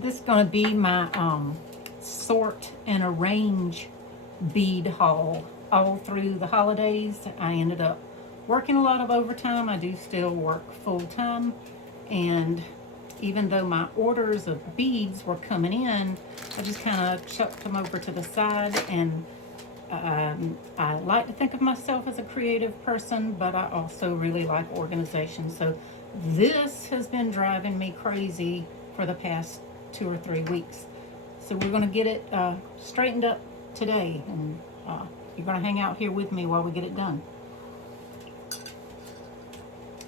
This is going to be my sort and arrange bead haul all through the holidays. I ended up working a lot of overtime. I do still work full time, and even though my orders of beads were coming in, I just kind of chucked them over to the side. And I like to think of myself as a creative person, but I also really like organization. So this has been driving me crazy for the past 2 or 3 weeks. So we're going to get it straightened up today, and you're going to hang out here with me while we get it done.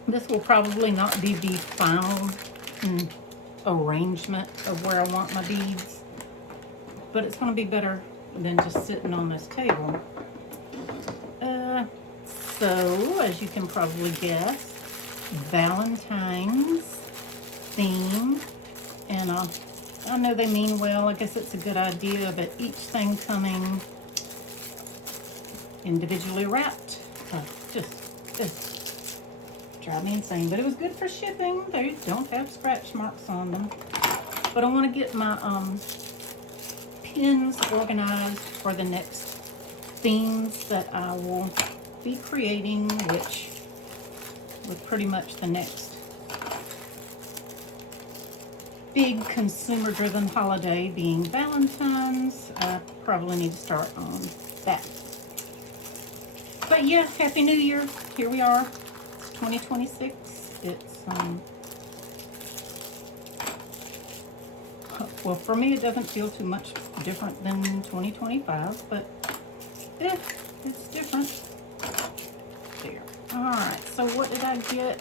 This will probably not be the final arrangement of where I want my beads, but it's going to be better than just sitting on this table. So, as you can probably guess, Valentine's theme, and I know they mean well. I guess it's a good idea, but each thing coming individually wrapped just drive me insane. But it was good for shipping. They don't have scratch marks on them. But I want to get my pins organized for the next themes that I will be creating, which with pretty much the next big consumer-driven holiday being Valentine's. I probably need to start on that. But yeah, Happy New Year. Here we are. It's 2026. It's, well, for me, it doesn't feel too much different than 2025, but yeah, it's different. There. All right, so what did I get?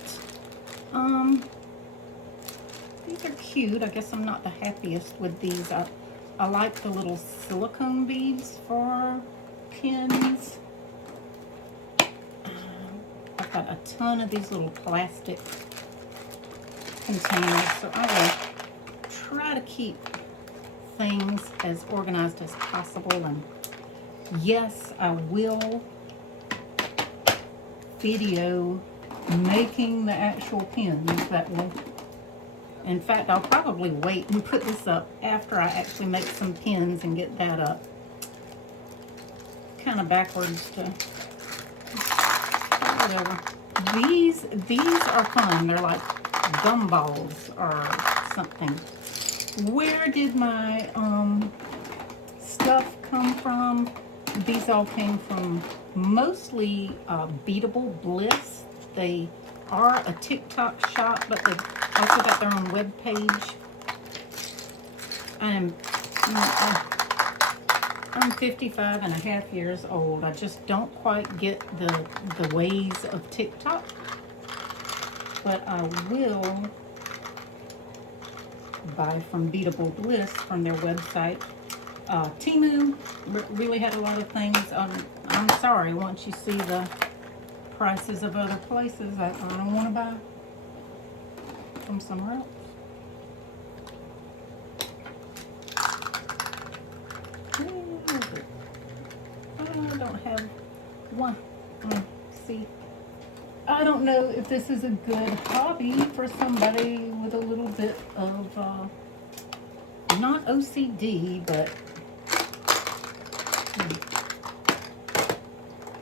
These are cute. I guess I'm not the happiest with these. I like the little silicone beads for pins. I've got a ton of these little plastic containers, so I will try to keep things as organized as possible. And yes, I will video making the actual pins. That will, in fact, I'll probably wait and put this up after I actually make some pins and get that up. Kind of backwards to whatever. These are fun. They're like gumballs or something. Where did my stuff come from? These all came from mostly Beaded Bliss. They are a TikTok shop, but they've also got their own web page. I'm 55 and a half years old. I just don't quite get the ways of TikTok, but I will buy from Beaded Bliss from their website. Temu really had a lot of things. I'm sorry, once you see the prices of other places, I don't want to buy from somewhere else. I don't have one. See, I don't know if this is a good hobby for somebody with a little bit of not OCD, but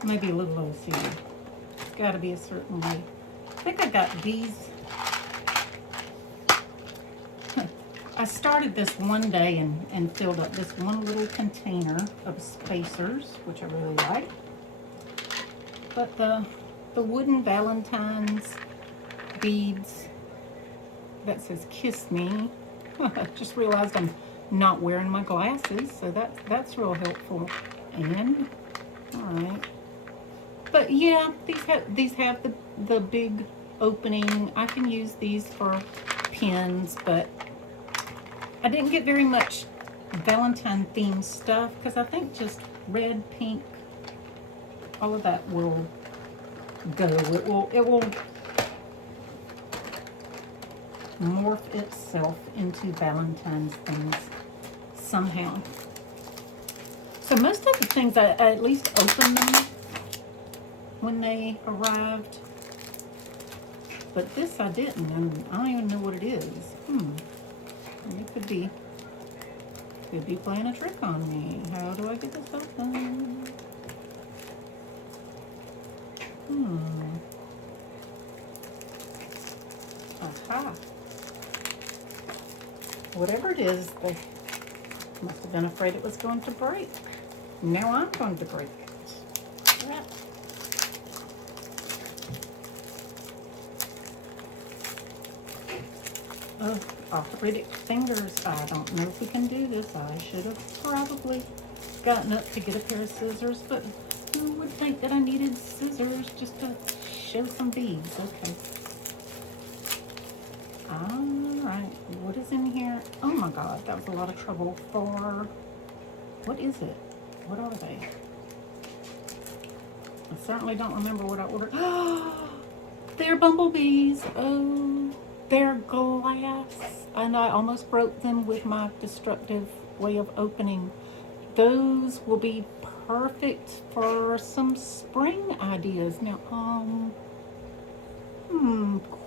maybe a little OCD. It's got to be a certain way. I think I got these. I started this one day and filled up this one little container of spacers, which I really like. But the wooden Valentine's beads that says "Kiss Me." I just realized I'm not wearing my glasses, so that's real helpful. And all right, but yeah, these have the big opening. I can use these for pins, but I didn't get very much Valentine themed stuff because I think just red, pink, all of that will go. It will morph itself into Valentine's things somehow. So most of the things I at least opened them when they arrived, but this I didn't, and I don't even know what it is. It could be playing a trick on me. How do I get this open? Aha. Whatever it is, they must have been afraid it was going to break. Now I'm going to break it. Yeah. Arthritic fingers. I don't know if we can do this. I should have probably gotten up to get a pair of scissors, but who would think that I needed scissors just to show some beads? Okay. Alright, what is in here? Oh my god, that was a lot of trouble for... What is it? What are they? I certainly don't remember what I ordered. They're bumblebees. Oh, they're glass. And I almost broke them with my destructive way of opening. Those will be perfect for some spring ideas. Now,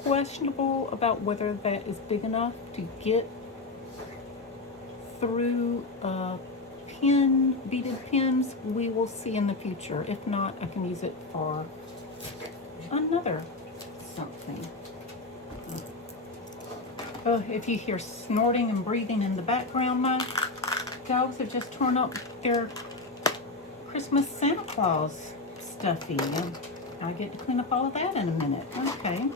questionable about whether that is big enough to get through beaded pins. We will see in the future. If not, I can use it for another something. If you hear snorting and breathing in the background, my dogs have just torn up their Christmas Santa Claus stuffy, and I get to clean up all of that in a minute. Okay.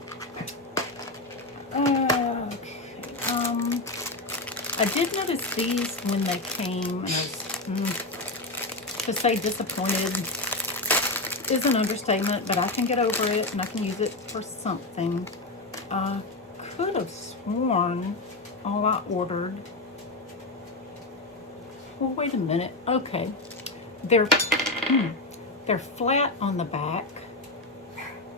I did notice these when they came, and I was, to say disappointed is an understatement, but I can get over it and I can use it for something. I could have sworn all I ordered. Well, wait a minute. Okay. They're flat on the back,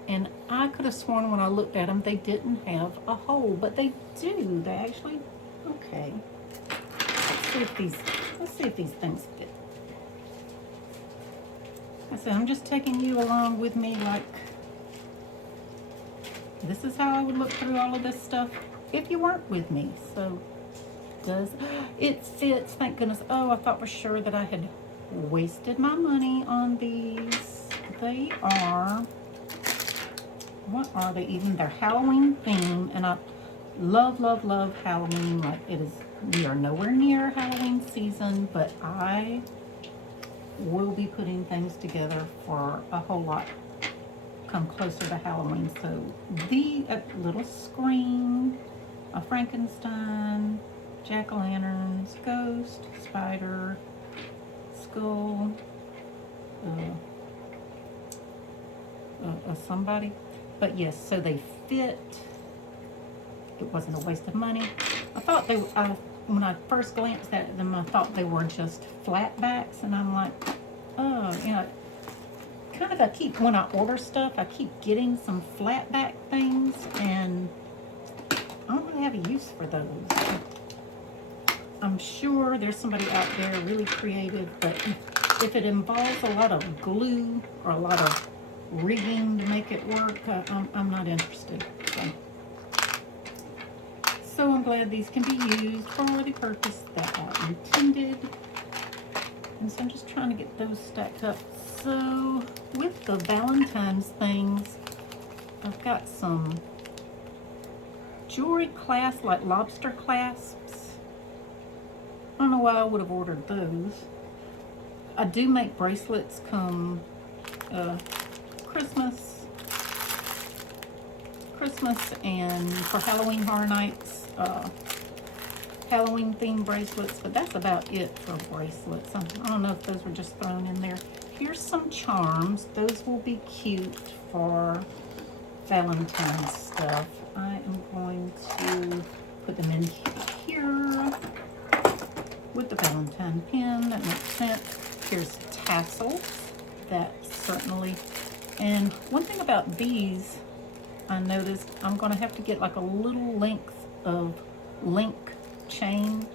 and I could have sworn when I looked at them they didn't have a hole, but they do. They actually, okay. Let's see if these things fit. I said, I'm just taking you along with me, like, this is how I would look through all of this stuff if you weren't with me. So, it fits, thank goodness. Oh, I thought for sure that I had wasted my money on these. They are, what are they even? They're Halloween themed, and I love, love, love Halloween. Like, it is, we are nowhere near Halloween season, but I will be putting things together for a whole lot come closer to Halloween. So the little screen, a Frankenstein, jack-o'-lanterns, ghost, spider, skull, somebody. But yes, so they fit. It wasn't a waste of money. I thought they, when I first glanced at them, I thought they were just flat backs, and I'm like, oh, you know, kind of, I keep, when I order stuff, I keep getting some flat back things, and I don't really have a use for those. I'm sure there's somebody out there really creative, but if it involves a lot of glue or a lot of rigging to make it work, I'm not interested. So I'm glad these can be used for the purpose that are intended. And so I'm just trying to get those stacked up. So with the Valentine's things, I've got some jewelry clasps, like lobster clasps. I don't know why I would have ordered those. I do make bracelets come Christmas and for Halloween Horror Nights, Halloween themed bracelets, but that's about it for bracelets. I don't know if those were just thrown in there. Here's some charms. Those will be cute for Valentine's stuff. I am going to put them in here with the Valentine pin. That makes sense. Here's tassels. That certainly. And one thing about these, I noticed I'm going to have to get like a little length of link chain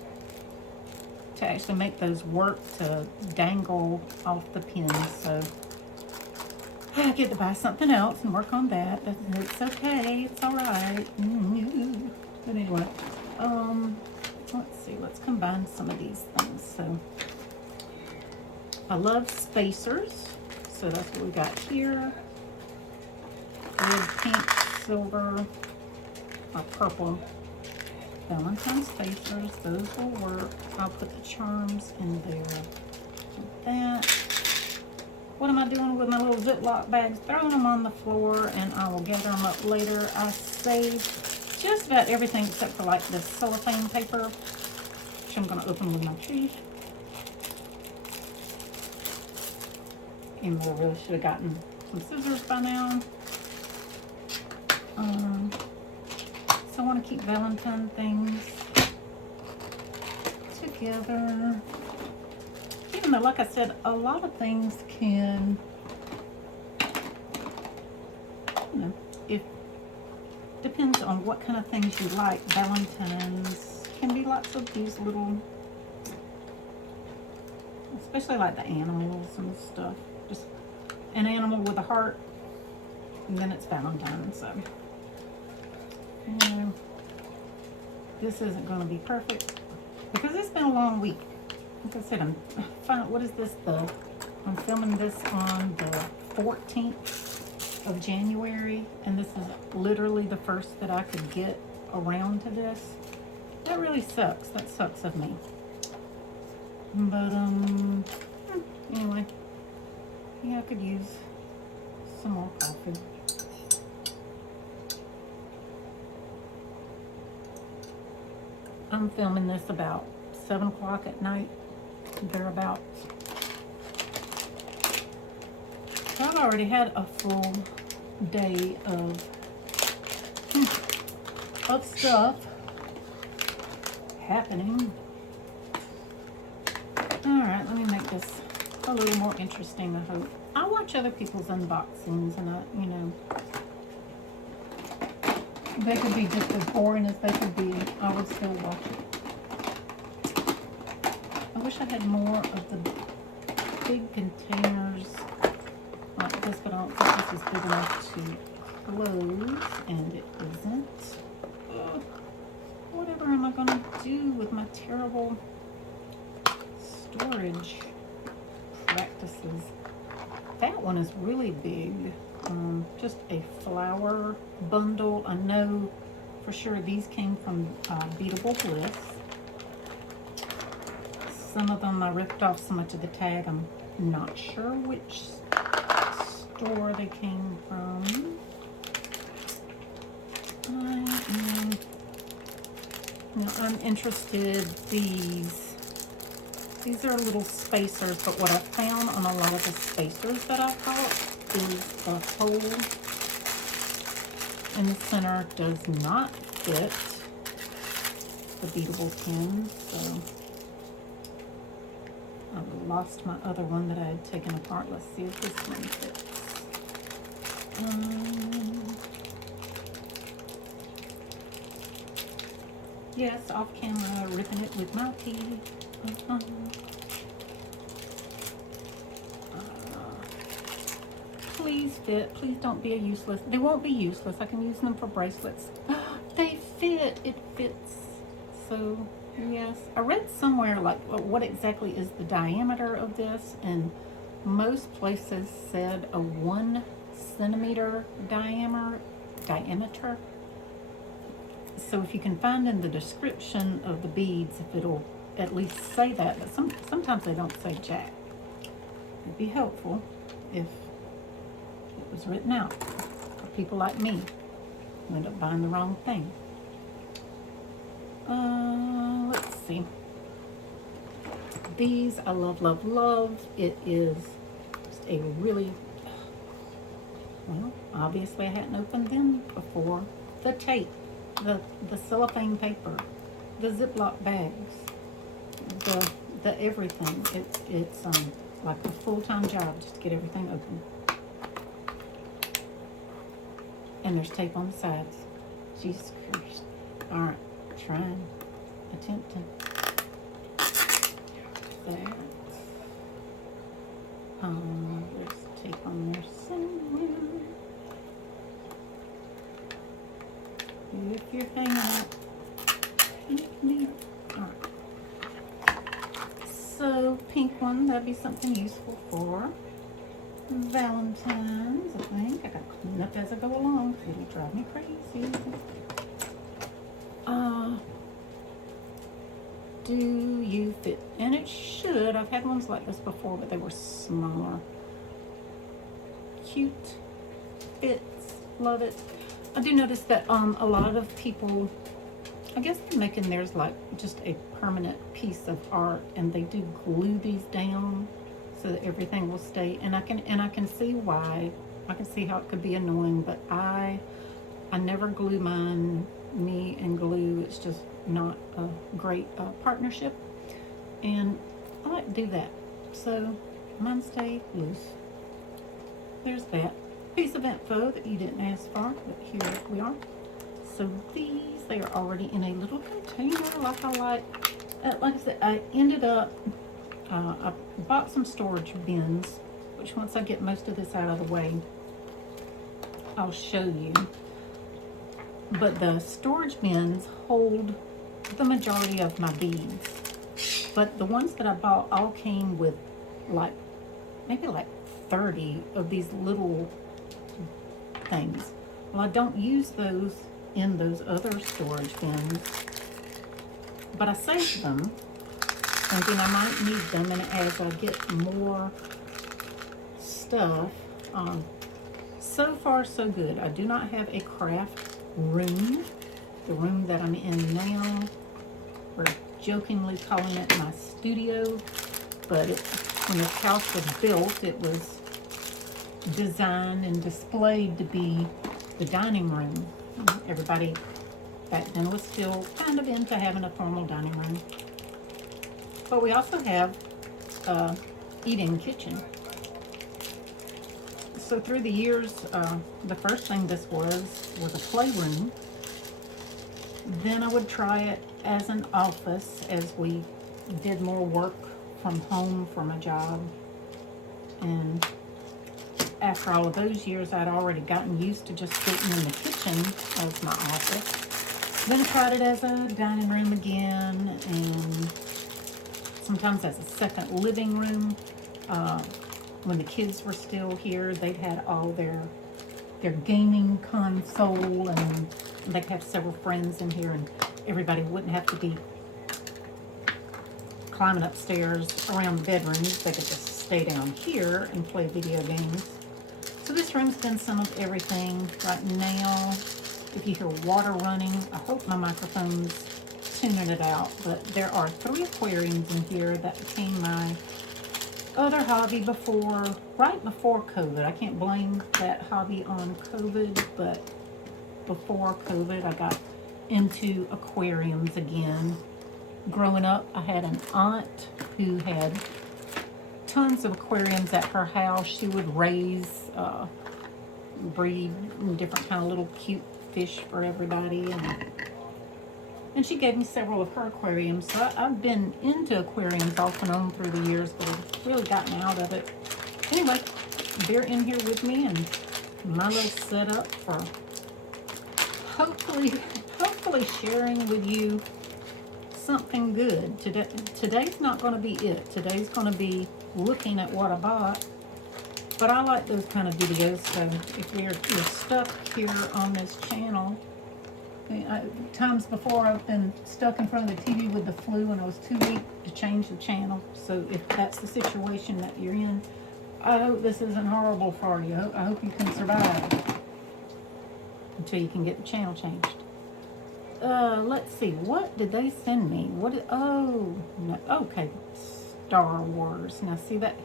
to actually make those work to dangle off the pins. So I get to buy something else and work on that. It's okay. It's all right. But anyway, let's see, let's combine some of these things. So I love spacers, so that's what we got here. Red, pink, silver, or purple Valentine spacers. Those will work. I'll put the charms in there like that. What am I doing with my little Ziploc bags? Throwing them on the floor, and I will gather them up later. I saved just about everything except for like this cellophane paper, which I'm going to open with my teeth. Even though I really should have gotten some scissors by now. So I want to keep Valentine things together. Even though, like I said, a lot of things can, you know, if depends on what kind of things you like. Valentines can be lots of these little, especially like the animals and stuff. Just an animal with a heart, and then it's Valentine. So, you know, this isn't going to be perfect because it's been a long week. Like I said, what is this? I'm filming this on the 14th of January, and this is literally the first that I could get around to this. That really sucks. That sucks of me. But, anyway, yeah, I could use some more coffee. I'm filming this about 7 o'clock at night, thereabouts. So I've already had a full day of stuff happening. Alright, let me make this a little more interesting, I hope. I watch other people's unboxings, and you know, they could be just as boring as they could be. I would still watch it. I wish I had more of the big containers like this, but I don't think this is big enough to close, and it isn't. Ugh. Whatever am I going to do with my terrible storage practices? That one is really big. Just a flower bundle. I know for sure these came from Beaded Bliss. Some of them I ripped off so much of the tag, I'm not sure which store they came from. I'm interested. These are little spacers, but what I found on a lot of the spacers that I bought is the hole in the center does not fit the beadable pins, so I lost my other one that I had taken apart. Let's see if this one fits. Yes, off camera, ripping it with my teeth. Please fit. Please don't be a useless. They won't be useless. I can use them for bracelets. They fit. It fits. So, yes. I read somewhere like what exactly is the diameter of this, and most places said a 1 centimeter diameter. So if you can find in the description of the beads, if it'll at least say that, but sometimes they don't say jack. It'd be helpful if it was written out for people like me who end up buying the wrong thing. Let's see. These I love, love, love. It is just a really, well, obviously I hadn't opened them before. The tape, the cellophane paper, the Ziploc bags, the everything. It's like a full-time job just to get everything open. And there's tape on the sides. Jesus Christ. Alright, trying, attempting. That. There's tape on there somewhere. If you're hanging out, keep me. Alright. That'd be something useful for Valentine's, I think. I gotta clean up as I go along. It'll drive me crazy. Do you fit? And it should. I've had ones like this before, but they were smaller. Cute. Fits. Love it. I do notice that a lot of people, I guess they're making theirs like just a permanent piece of art, and they do glue these down so that everything will stay. And I can see why. I can see how it could be annoying, but I never glue mine. Me and glue, it's just not a great partnership, and I like to do that. So mine stay loose. There's that piece of info that you didn't ask for, but here we are. So these, they are already in a little container like I like. Like I said, I ended up, I bought some storage bins, which once I get most of this out of the way, I'll show you. But the storage bins hold the majority of my beads. But the ones that I bought all came with like, maybe like 30 of these little things. Well, I don't use those in those other storage bins, but I save them, and then I might need them, and as I get more stuff, so far so good. I do not have a craft room. The room that I'm in now, we're jokingly calling it my studio, but when this house was built, it was designed and displayed to be the dining room. Everybody back then was still kind of into having a formal dining room. But we also have a eat-in kitchen. So through the years, the first thing this was a playroom. Then I would try it as an office as we did more work from home for my job. And after all of those years, I'd already gotten used to just sitting in the kitchen as my office. Then tried it as a dining room again, and sometimes as a second living room. When the kids were still here, they'd had all their gaming console, and they'd have several friends in here, and everybody wouldn't have to be climbing upstairs around the bedrooms. They could just stay down here and play video games. So this room's been some of everything. Right now, if you hear water running, I hope my microphone's tuning it out, but there are 3 aquariums in here that became my other hobby right before COVID. I can't blame that hobby on COVID, but before COVID, I got into aquariums again. Growing up, I had an aunt who had tons of aquariums at her house. She would raise, breed different kind of little cute fish for everybody, and she gave me several of her aquariums. So I've been into aquariums off and on through the years, but I've really gotten out of it. Anyway, they're in here with me, and my little setup for hopefully sharing with you something good. Today's not going to be it. Today's going to be looking at what I bought. But I like those kind of videos, so if you're stuck here on this channel, times before I've been stuck in front of the TV with the flu and I was too weak to change the channel. So if that's the situation that you're in, I hope this isn't horrible for you. I hope you can survive until you can get the channel changed. Let's see, what did they send me? Oh, no, okay, Star Wars. Now see that,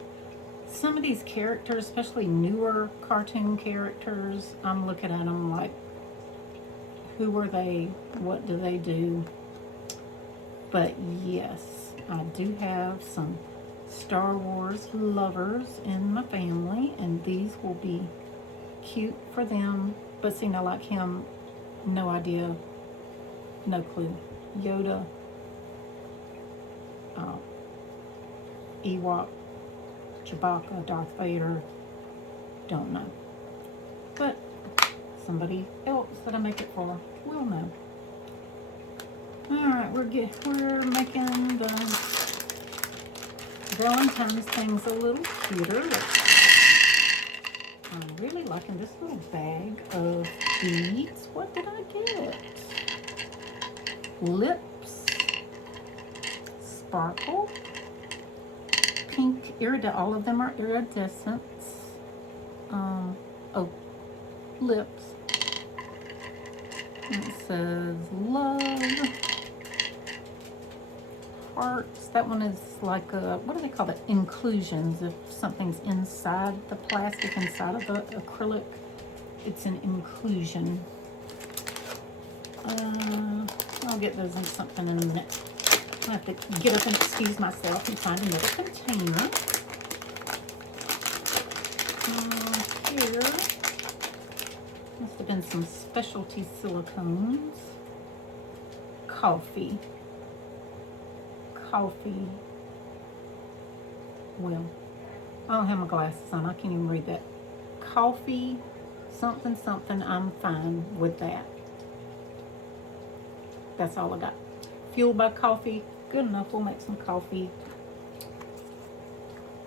some of these characters, especially newer cartoon characters, I'm looking at them like, who are they? What do they do? But yes, I do have some Star Wars lovers in my family, and these will be cute for them. But see, now like him, no idea, no clue. Yoda, Ewok, Chewbacca, Darth Vader, don't know. But somebody else that I make it for will know. Alright, we're making the Valentine's thing's a little cuter. I'm really liking this little bag of beads. What did I get? Lips, sparkle, pink iridescent. All of them are iridescents. Oh, lips. And it says love. Hearts. That one is like a, what do they call it? Inclusions. If something's inside the plastic, inside of the acrylic, it's an inclusion. I'll get those in something in a minute. I have to get up and excuse myself and find another container. Here must have been some specialty silicones. Coffee. Well, I don't have my glasses on. I can't even read that. Coffee, something, something. I'm fine with that. That's all I got. Fueled by coffee. Good enough. We'll make some coffee.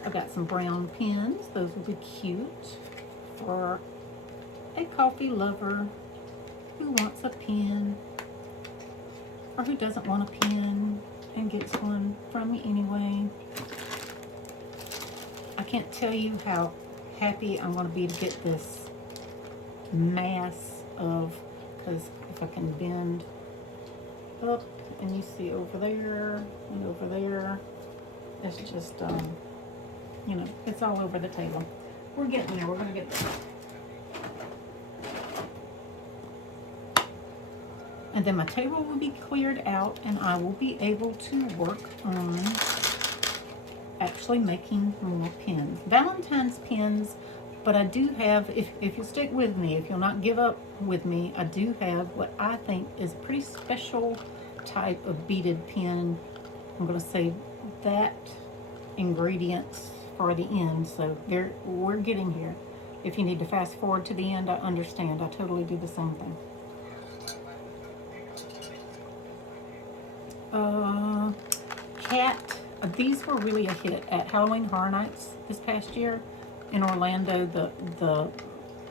I got some brown pens. Those will be cute for a coffee lover who wants a pen or who doesn't want a pen and gets one from me anyway. I can't tell you how happy I'm going to be to get this mass of, because if I can bend up and you see over there and over there, it's just, you know, it's all over the table. We're getting there. We're going to get there. And then my table will be cleared out and I will be able to work on actually making more pens. Valentine's pens, but I do have, if you'll stick with me, if you'll not give up with me, I do have what I think is a pretty special type of beaded pen. I'm going to save that ingredients for the end, so we're getting here. If you need to fast forward to the end, I understand. I totally do the same thing. Cat. These were really a hit at Halloween Horror Nights this past year in Orlando. The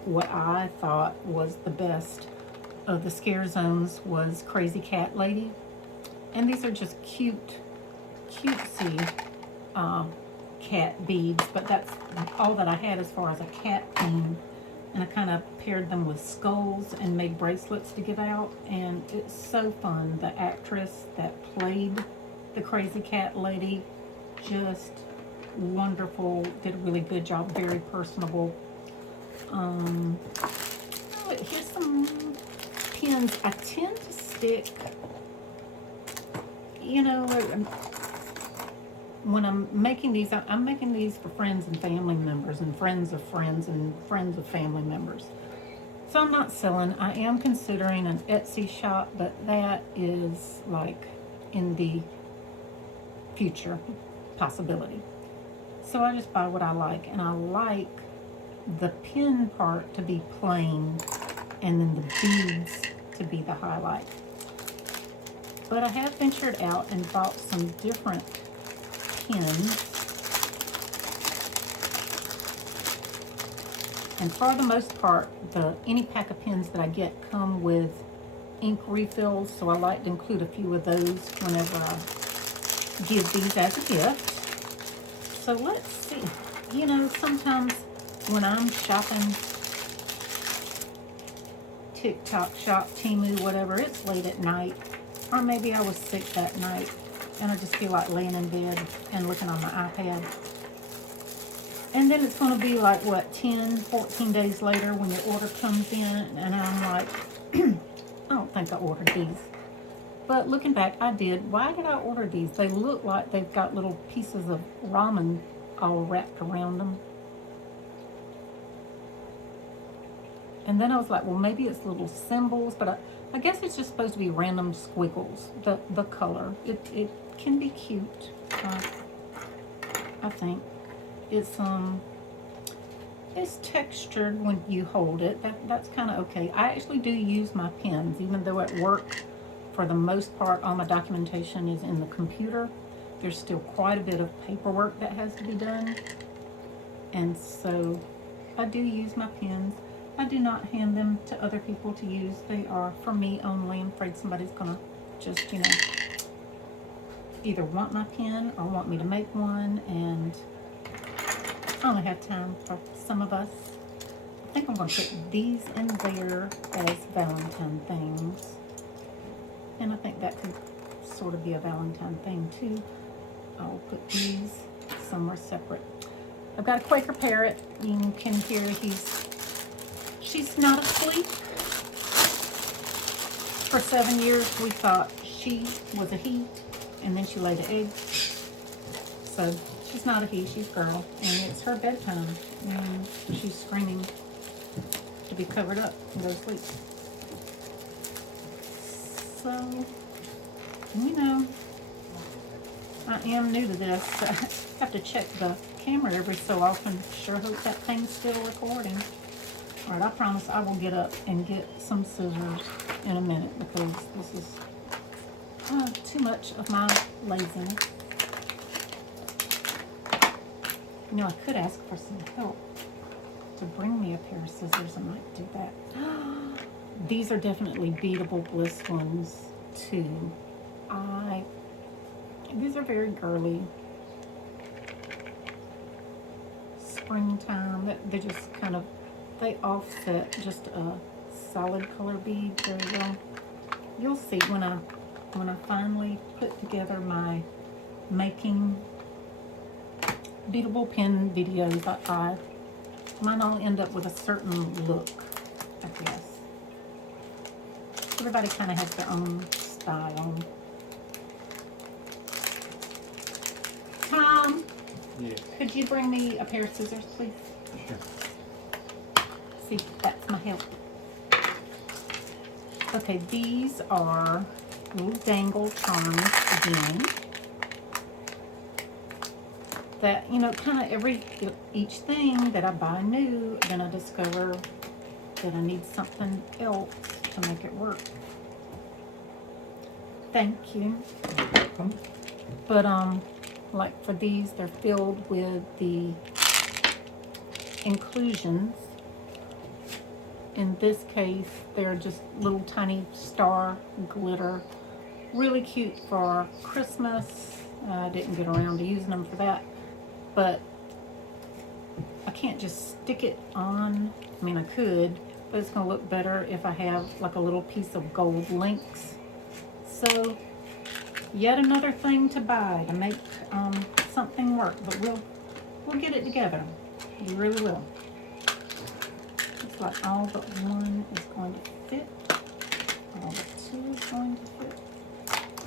what I thought was the best of the scare zones was Crazy Cat Lady, and these are just cutesy cat beads. But that's all that I had as far as a cat theme, and I kind of paired them with skulls and made bracelets to give out, and it's so fun. The actress that played the Crazy Cat Lady, just wonderful, did a really good job, very personable. Here's some pins. I tend to stick, you know, when I'm making these, I'm making these for friends and family members and friends of friends and friends of family members. So I'm not selling. I am considering an Etsy shop, but that is like in the future possibility. So I just buy what I like, and I like the pin part to be plain and then the beads to be the highlight. But I have ventured out and bought some different pins, and for the most part, any pack of pins that I get come with ink refills, so I like to include a few of those whenever I give these as a gift. So let's see. You know, sometimes when I'm shopping, TikTok shop, Temu, whatever, it's late at night, or maybe I was sick that night and I just feel like laying in bed and looking on my iPad. And then it's going to be like, what, 10, 14 days later when your order comes in, and I'm like, I don't think I ordered these. But looking back, I did. Why did I order these? They look like they've got little pieces of ramen all wrapped around them. And then I was like, well, maybe it's little symbols, but I guess it's just supposed to be random squiggles, the color. It can be cute, I think. It's textured when you hold it. That's kind of okay. I actually do use my pens, even though at work, for the most part, all my documentation is in the computer. there's still quite a bit of paperwork that has to be done. And so I do use my pens. I do not hand them to other people to use. They are for me only. I'm afraid somebody's gonna just, you know, either want my pen or want me to make one, and I only have time for some of us. I think I'm gonna put these in there as Valentine things. And I think that could sort of be a Valentine thing too. I'll put these somewhere separate. I've got a Quaker parrot. You can hear she's not asleep. For 7 years, we thought she was a he, and then she laid an egg. So she's not a he, she's a girl, and it's her bedtime, and she's screaming to be covered up and go to sleep. So, you know, I am new to this. So I have to check the camera every so often. Sure hope that thing's still recording. All right, I promise I will get up and get some scissors in a minute, because this is too much of my laziness. You know, I could ask for some help to bring me a pair of scissors. I might do that. These are definitely Beadable Bliss ones too. These are very girly. Springtime. They just kind of, they offset just a solid color bead very well. You'll see when I finally put together my making beadable pen videos, mine all end up with a certain look, I guess. Everybody kind of has their own style. Tom, Yeah. could you bring me a pair of scissors, please? Sure. See, that's my help. Okay, these are little dangle charms again. That, you know, kind of each thing that I buy new, then I discover that I need something else to make it work. Thank you. But like for these, they're filled with the inclusions. In this case, they're just little tiny star glitter. Really cute for Christmas. I didn't get around to using them for that, but I can't just stick it on. I mean, I could, but it's gonna look better if I have like a little piece of gold links. So, yet another thing to buy to make something work, but we'll get it together. We really will. It's like all but one is going to fit. All but two is going to fit.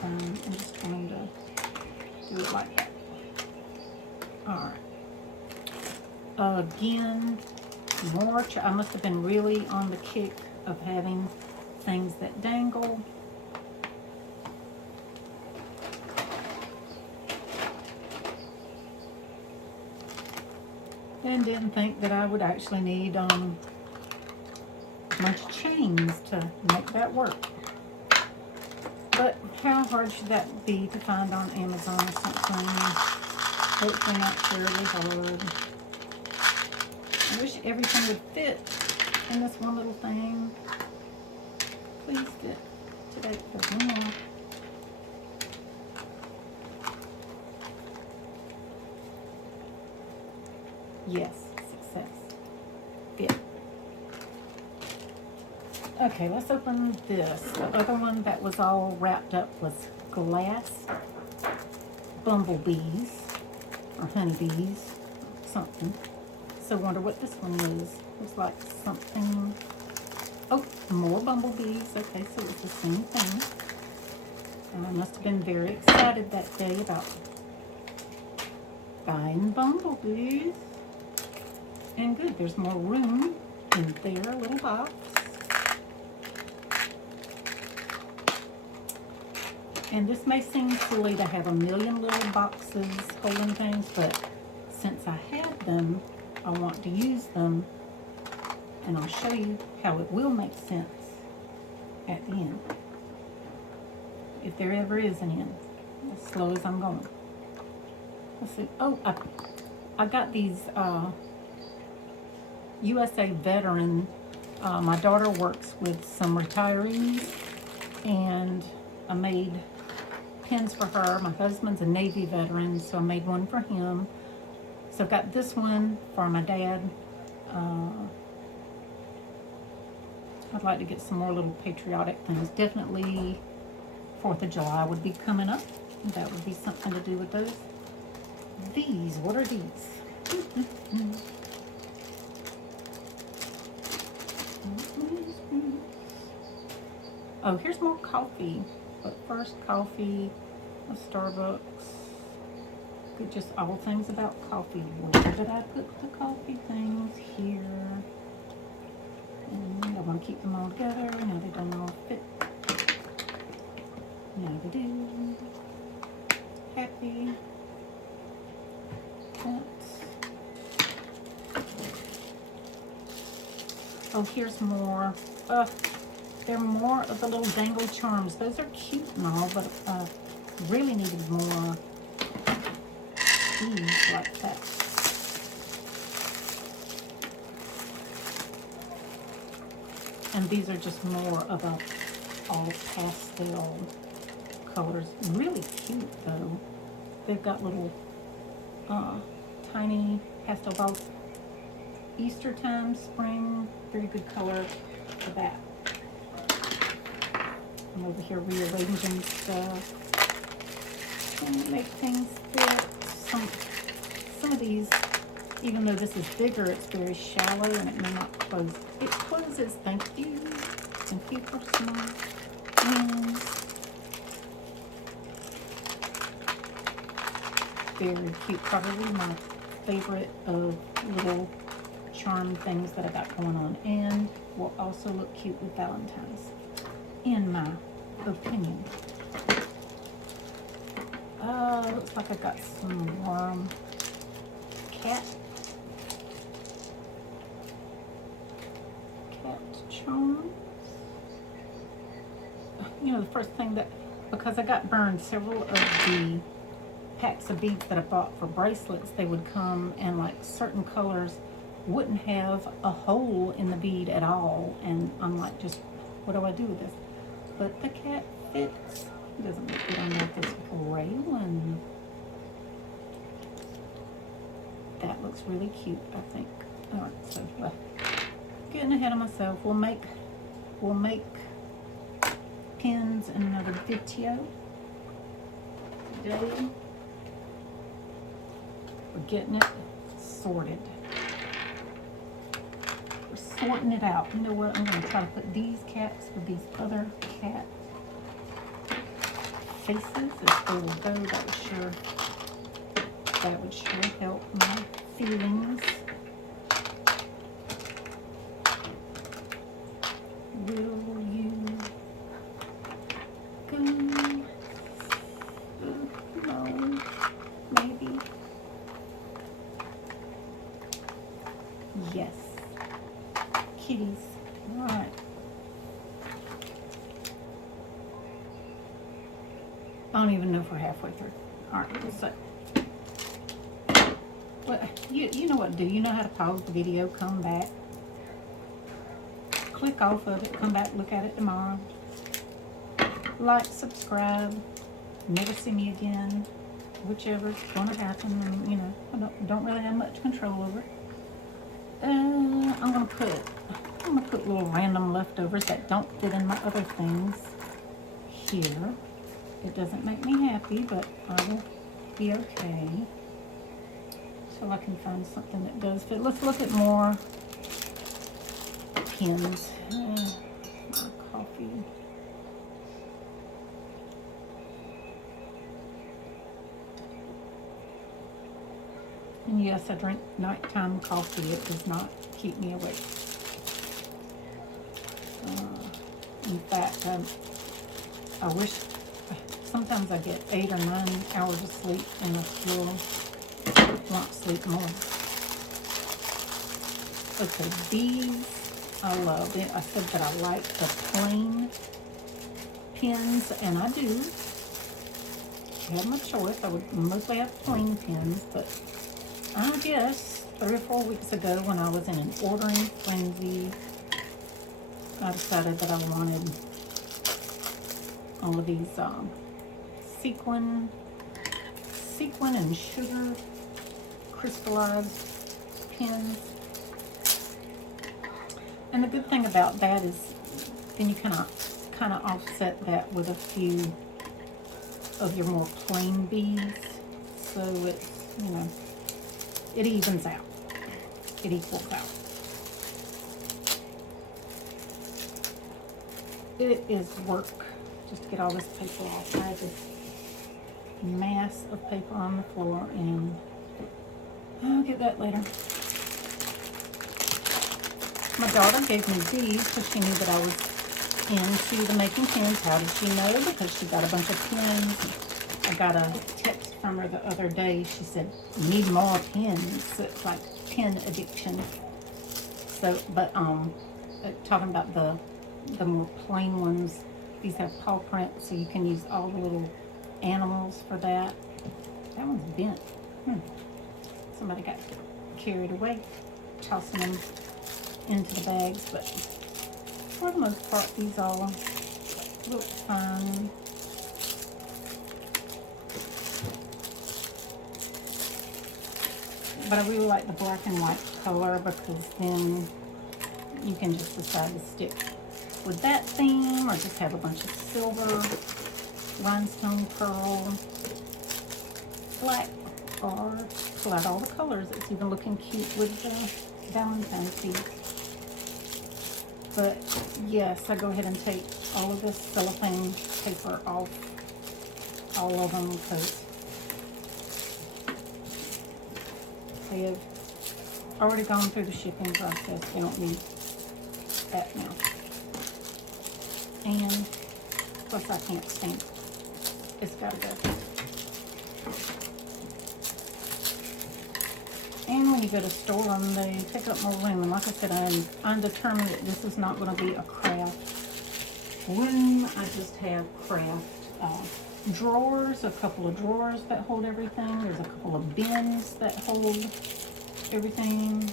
I'm just going to do it like that. All right. Again, more. I must have been really on the kick of having things that dangle. And didn't think that I would actually need a bunch of chains to make that work. But how hard should that be to find on Amazon or something? Hopefully not terribly hard. I wish everything would fit in this one little thing. Please fit today. There's one more. Yes, success. Fit. Okay, let's open this. The other one that was all wrapped up was glass bumblebees or honeybees, something. So I wonder what this one is. Looks like something. Oh, more bumblebees. Okay, so it's the same thing. And I must have been very excited that day about buying bumblebees. And good, there's more room in their little box. And this may seem silly to have a million little boxes holding things, but since I had them, I want to use them, and I'll show you how it will make sense at the end. If there ever is an end, as slow as I'm going. let's see. Oh, I got these USA veteran. My daughter works with some retirees, and I made pins for her. My husband's a Navy veteran, so I made one for him. So I've got this one for my dad. I'd like to get some more little patriotic things. Definitely 4th of July would be coming up. That would be something to do with those. These, what are these? Oh, here's more coffee. But first, coffee, a Starbucks. Just all things about coffee. Where did I put the coffee things? Here. And I want to keep them all together. Now they don't all fit. Now they do. Happy. Oh, here's more. They're more of the little dangle charms. Those are cute and all, but really needed more these like that. And these are just more of a all pastel colors. Really cute though. They've got little tiny pastel balls. Easter time, spring, very good color for that. I'm over here rearranging stuff and make things fit. Some of these, even though this is bigger, it's very shallow and it may not close. It closes, thank you. Thank you for small hands. Very cute, probably my favorite of little charm things that I got going on, and will also look cute with Valentine's, in my opinion. Looks like I got some more cat charms. You know, the first thing that, because I got burned several of the packs of beads that I bought for bracelets, they would come and like certain colors wouldn't have a hole in the bead at all, and I'm like, just what do I do with this? But the cat fits. It doesn't look good on this gray one. That looks really cute, I think. All right, so getting ahead of myself. We'll make pins in another video today. We're getting it sorted. We're sorting it out. You know what? I'm going to try to put these cats with these other cat faces as they will go. That would sure help my feelings. Will you go? No, maybe. Yes. Kitties. All right. I don't even know if we're halfway through. All right, so. Well, you know what to do. You know how to pause the video, come back, click off of it, come back, look at it tomorrow. Like, subscribe, never see me again, whichever's going to happen. And, you know, I don't really have much control over it. I'm gonna put little random leftovers that don't fit in my other things here. It doesn't make me happy, but I will be okay. So I can find something that does fit. Let's look at more pins. More coffee. And yes, I drink nighttime coffee. It does not keep me awake. In fact, I wish, sometimes I get 8 or 9 hours of sleep and I still want to sleep more. Okay, these I love. I said that I like the plain pins, and I do. you had my choice, I would mostly have plain pins, but I guess 3 or 4 weeks ago when I was in an ordering frenzy, I decided that I wanted all of these sequin and sugar crystallized pins. And the good thing about that is then you kind of offset that with a few of your more plain beads, so it's, you know, it evens out. It equals out. It is work just to get all this paper off. I have this mass of paper on the floor, and I'll get that later. My daughter gave me these because she knew that I was into the making pins. How did she know? Because she got a bunch of pins. I got a text from her the other day. She said, "You need more pins." So it's like pin addiction. So, but talking about the more plain ones, these have paw print, so you can use all the little animals for that. That one's bent. Somebody got carried away tossing them into the bags, but for the most part, these all look fine. But I really like the black and white color because then you can just decide to stick with that theme or just have a bunch of silver, rhinestone pearl, black, or pull out all the colors. It's even looking cute with the Valentine's piece. But yes, I go ahead and take all of this cellophane paper off all of them because they have already gone through the shipping process. They don't need that now. And plus I can't stamp. It's gotta go. And when you go to store them, they take up more room. And like I said, I'm determined that this is not going to be a craft room. I just have craft drawers, a couple of drawers that hold everything. There's a couple of bins that hold everything.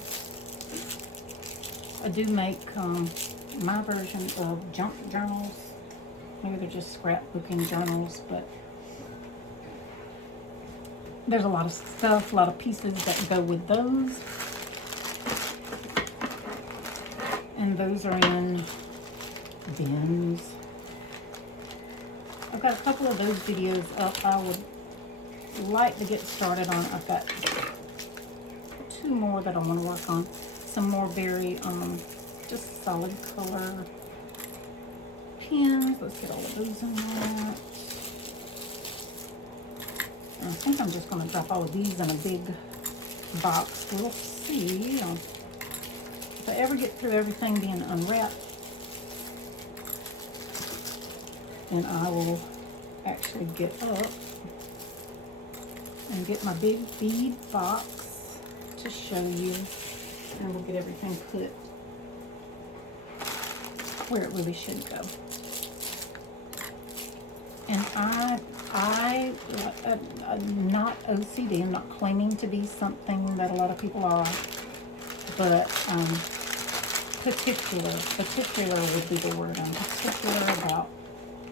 I do make my version of junk journals. Maybe they're just scrapbooking journals, but there's a lot of stuff, a lot of pieces that go with those. And those are in bins. I've got a couple of those videos up. I would like to get started on. I've got 2 more that I want to work on. Some more very just solid color pins. Let's get all of those in there. I think I'm just going to drop all of these in a big box. We'll see. If I ever get through everything being unwrapped, then I will actually get up and get my big bead box to show you. And we'll get everything put where it really should go. And I'm not OCD. I'm not claiming to be something that a lot of people are, but particular would be the word. I'm particular about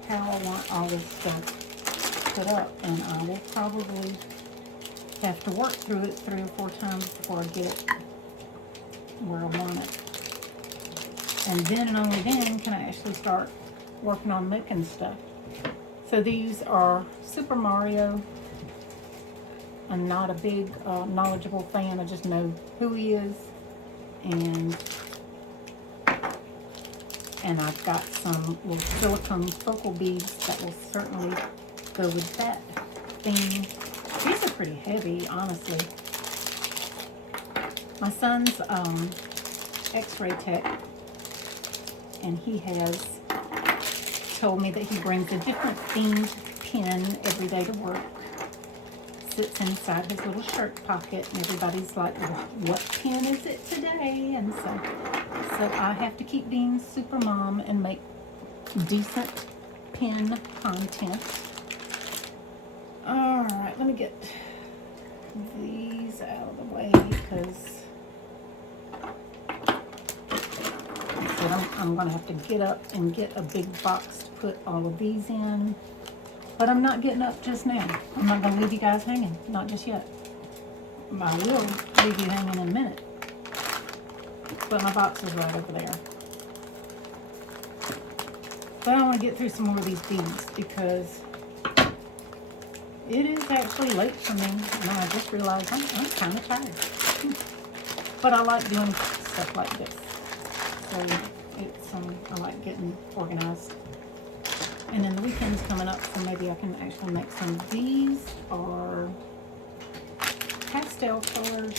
how I want all this stuff put up, and I will probably have to work through it 3 or 4 times before I get it where I want it. And then and only then can I actually start working on making stuff. So these are Super Mario. I'm not a big knowledgeable fan. I just know who he is. And I've got some little silicone focal beads that will certainly go with that theme. These are pretty heavy, honestly. My son's X-ray tech, and he has told me that he brings a different themed pin every day to work. Sits inside his little shirt pocket, and everybody's like, what pin is it today? And so I have to keep being super mom and make decent pin content. All right, let me get these out of the way because I'm going to have to get up and get a big box to put all of these in. But I'm not getting up just now. I'm not going to leave you guys hanging. Not just yet. I will leave you hanging in a minute. But my box is right over there. But I want to get through some more of these beads because it is actually late for me. And I just realized I'm kind of tired. But I like doing stuff like this. So it's I like getting organized. And then the weekend's coming up, so maybe I can actually make some of these or pastel colors.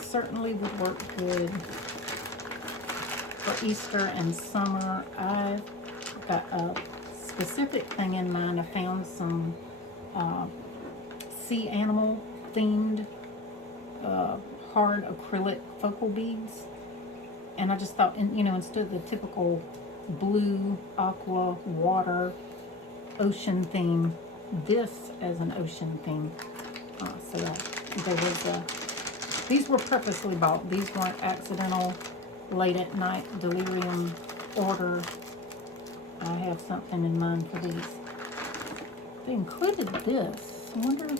Certainly would work good for Easter and summer. I've got a specific thing in mind. I found some sea animal themed hard acrylic focal beads, and I just thought, you know, instead of the typical blue, aqua, water, ocean theme, this as an ocean theme. So there was these were purposely bought. These weren't accidental late at night delirium order. I have something in mind for these. They included this. I wonder,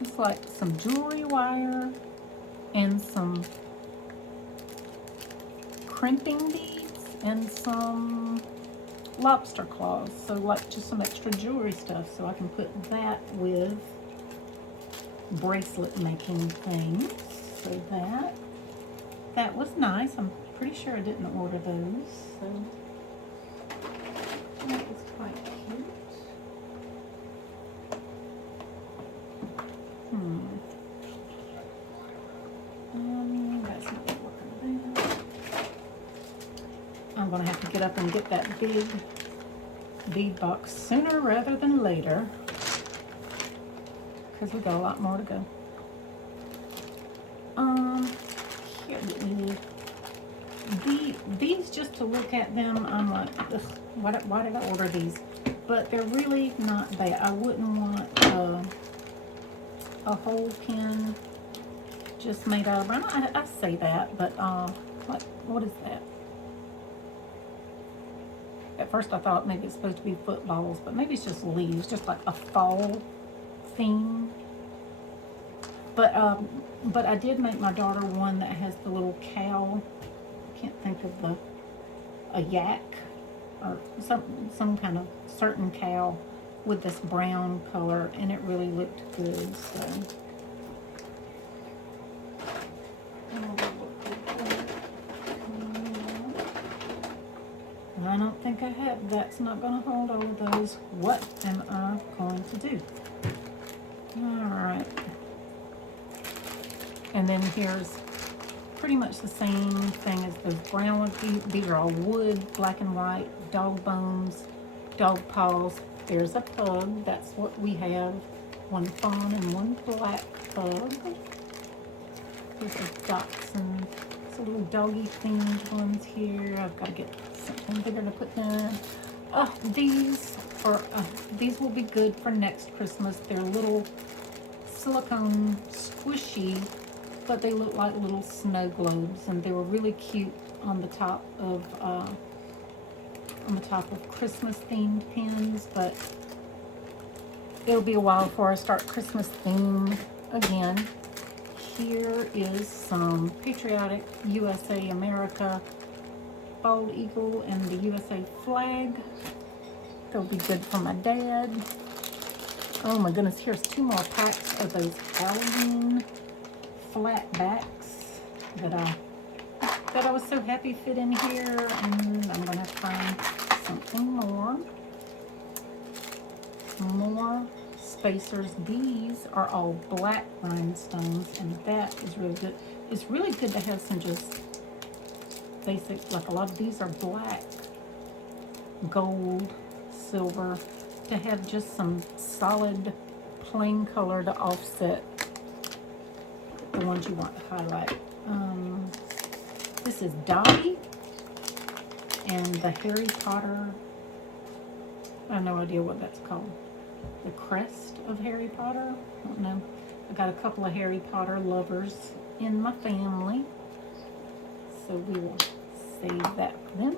it's like some jewelry wire and some crimping beads and some lobster claws. So like just some extra jewelry stuff. So I can put that with bracelet making things. So that was nice. I'm pretty sure I didn't order those. So that was quite cute. That's not working there. I'm gonna have to get up and get that big bead box sooner rather than later because we got a lot more to go. Here these, just to look at them, I'm like, ugh, why did I order these? But they're really not bad. I wouldn't want a whole pin just made out of, I say that, but what is that? At first I thought maybe it's supposed to be footballs, but maybe it's just leaves, just like a fall theme. But I did make my daughter one that has the little cow. I can't think of a yak or some kind of certain cow with this brown color, and it really looked good. So I don't think I have. That's not going to hold all of those. What am I going to do? All right. And then here's pretty much the same thing as those brown ones. These are all wood, black and white, dog bones, dog paws. There's a pug. That's what we have. One fawn and one black pug. There's a dachshund. Some little doggy themed ones here. I've got to get something bigger to put down. These will be good for next Christmas. They're little silicone squishy, but they look like little snow globes, and they were really cute on the top of Christmas themed pins. But it'll be a while before I start Christmas theme again. Here is some patriotic USA America bald eagle and the USA flag. They'll be good for my dad. Oh my goodness, here's 2 more packs of those Halloween flat backs that I was so happy fit in here, and I'm gonna have to find something more. More spacers. These are all black rhinestones, and that is really good. It's really good to have some just basic, like a lot of these are black, gold, silver, to have just some solid plain color to offset the ones you want to highlight. This is Dobby and the Harry Potter I have no idea what that's called. The crest of Harry Potter? I don't know. I got a couple of Harry Potter lovers in my family, so we will save that for them.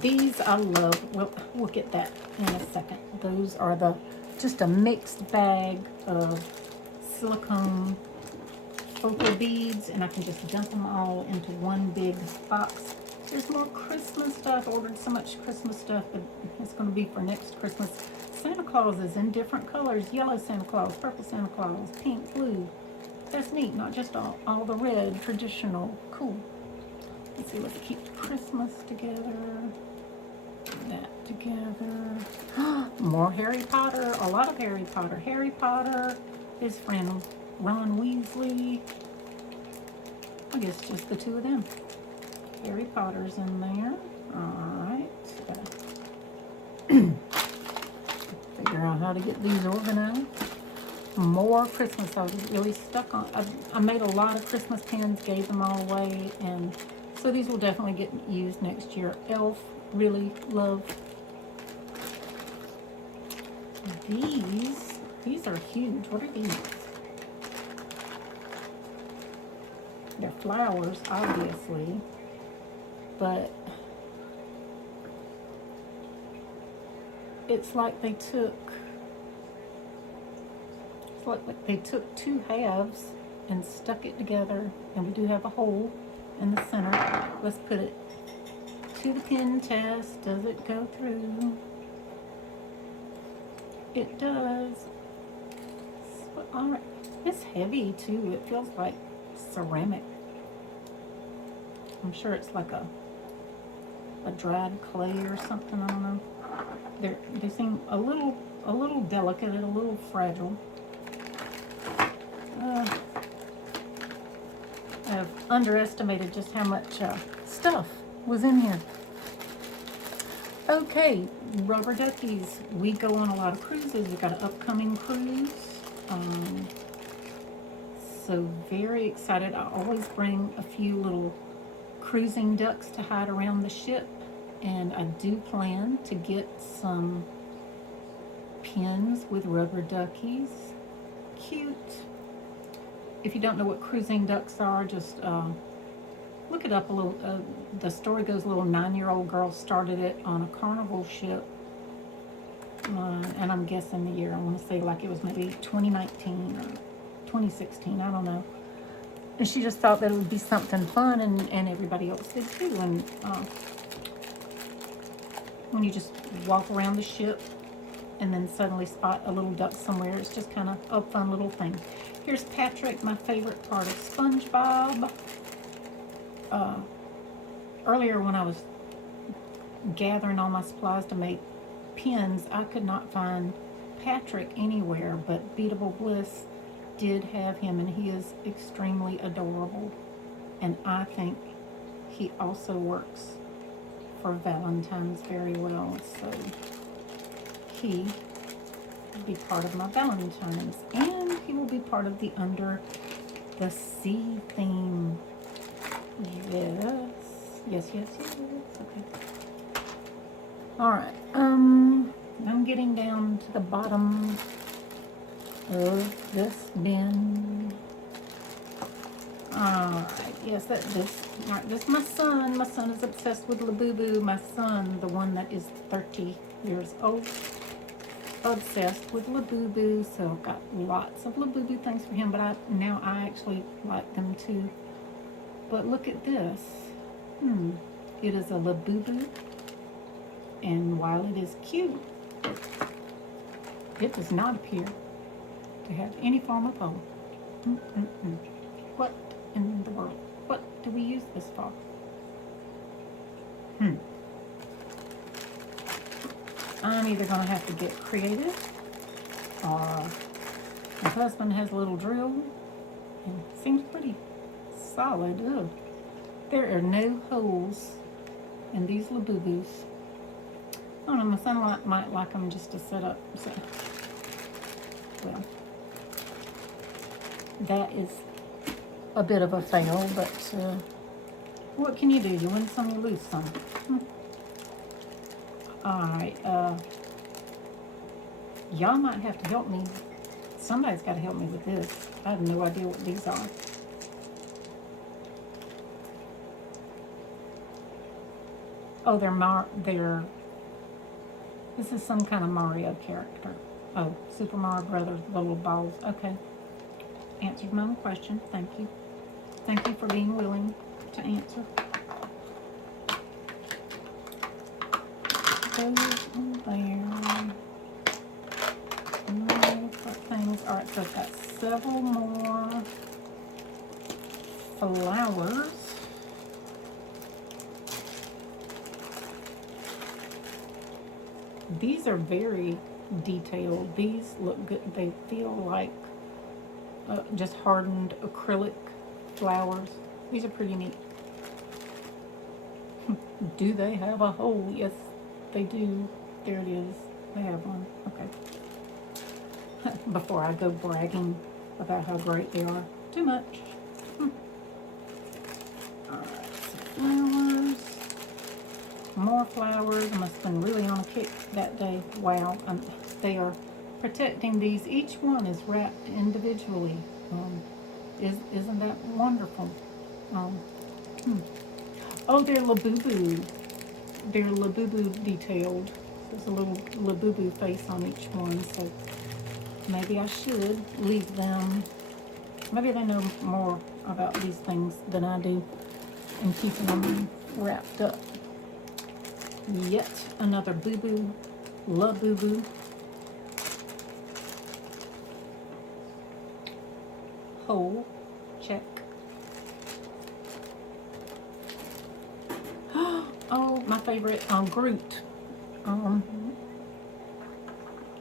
These I love. We'll get that in a second. Those are just a mixed bag of silicone opal beads, and I can just dump them all into one big box. There's more Christmas stuff. I ordered so much Christmas stuff, but it's going to be for next Christmas. Santa Claus is in different colors. Yellow Santa Claus, purple Santa Claus, pink, blue. That's neat. Not just all the red, traditional. Cool. Let's see, let's keep Christmas together. That together. More Harry Potter. A lot of Harry Potter. Harry Potter, his friend Ron Weasley. I guess just the two of them. Harry Potter's in there. Alright. Figure out how to get these organized. More Christmas. I was really stuck on. I made a lot of Christmas pins, gave them all away, and so these will definitely get used next year. Elf, really love these. These are huge. What are these? They're flowers, obviously, but it's like they took two halves and stuck it together, and we do have a hole in the center. Let's put it to the pin test. Does it go through? It does. So, all right. It's heavy too. It feels like ceramic. I'm sure it's like a dried clay or something. I don't know. They seem a little delicate and a little fragile. I've underestimated just how much stuff was in here. Okay, rubber duckies. We go on a lot of cruises. We've got an upcoming cruise. So very excited. I always bring a few little cruising ducks to hide around the ship. And I do plan to get some pins with rubber duckies. Cute. If you don't know what cruising ducks are, just look it up a little. The story goes a little 9-year-old girl started it on a carnival ship. And I'm guessing the year, I want to say like it was maybe 2019 or 2016, I don't know. And she just thought that it would be something fun, and everybody else did too. And when you just walk around the ship and then suddenly spot a little duck somewhere, it's just kind of a fun little thing. Here's Patrick, my favorite part of SpongeBob. Earlier when I was gathering all my supplies to make pins, I could not find Patrick anywhere, but Beadable Bliss did have him, and he is extremely adorable. And I think he also works for Valentine's very well, so he will be part of my Valentine's, and he will be part of the Under the Sea theme. Yes. Okay. All right. I'm getting down to the bottom of this bin. Alright, yes, this my son. My son is obsessed with Labubu. My son, the one that is 30 years old, obsessed with Labubu. So I've got lots of Labubu things for him, but now I actually like them too. But look at this. It is a Labubu, and while it is cute, it does not appear to have any form of hole. What in the world? What do we use this for? I'm either going to have to get creative, or my husband has a little drill, and it seems pretty solid. Ugh. There are no holes in these Labubus. I don't know, my son might like them just to set up. So, well, that is a bit of a fail, but what can you do? You win some, you lose some. Alright, y'all might have to help me. Somebody's got to help me with this. I have no idea what these are. Oh, they're, this is some kind of Mario character. Oh, Super Mario Brothers, the little balls. Okay. Answered my own question. Thank you. Thank you for being willing to answer. Those on there. Things. Alright, so I've got several more flowers. These are very detailed. These look good. They feel like just hardened acrylic flowers. These are pretty neat. Do they have a hole? Yes, they do. There it is. They have one. Okay. Before I go bragging about how great they are. Too much. Alright, so flowers. More flowers. I must have been really on a kick that day. Wow. They are protecting these. Each one is wrapped individually. Isn't that wonderful? Oh, they're Labubu. They're Labubu detailed. There's a little Labubu face on each one, so maybe I should leave them. Maybe they know more about these things than I do and keeping them wrapped up. Yet another boo-boo, Labubu. Hole, check. Oh, my favorite, Groot.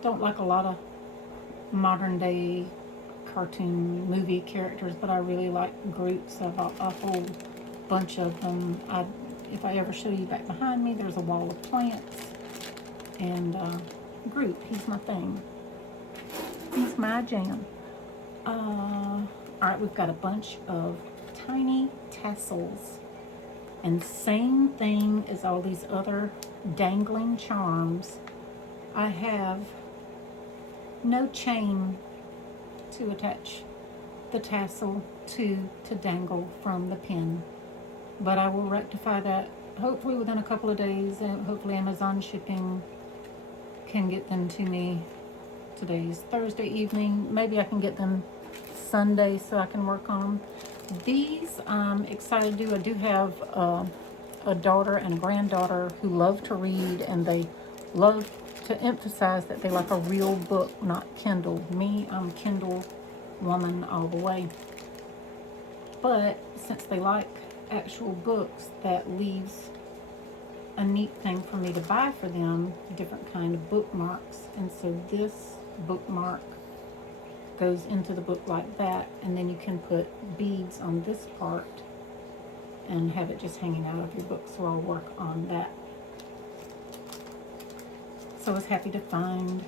Don't like a lot of modern day cartoon movie characters, but I really like Groot, so I bought a whole bunch of them. If I ever show you back behind me, there's a wall of plants, and Groot, he's my thing. He's my jam. Alright, we've got a bunch of tiny tassels. And same thing as all these other dangling charms. I have no chain to attach the tassel to dangle from the pin. But I will rectify that hopefully within a couple of days, and hopefully Amazon shipping can get them to me. Today's Thursday evening. Maybe I can get them Sunday so I can work on them. These I'm excited to do. I do have a daughter and a granddaughter who love to read, and they love to emphasize that they like a real book, not Kindle. Me, I'm Kindle woman all the way. But since they like actual books, that leaves a neat thing for me to buy for them, different kind of bookmarks. And so this bookmark goes into the book like that, and then you can put beads on this part and have it just hanging out of your book. So I'll work on that. So I was happy to find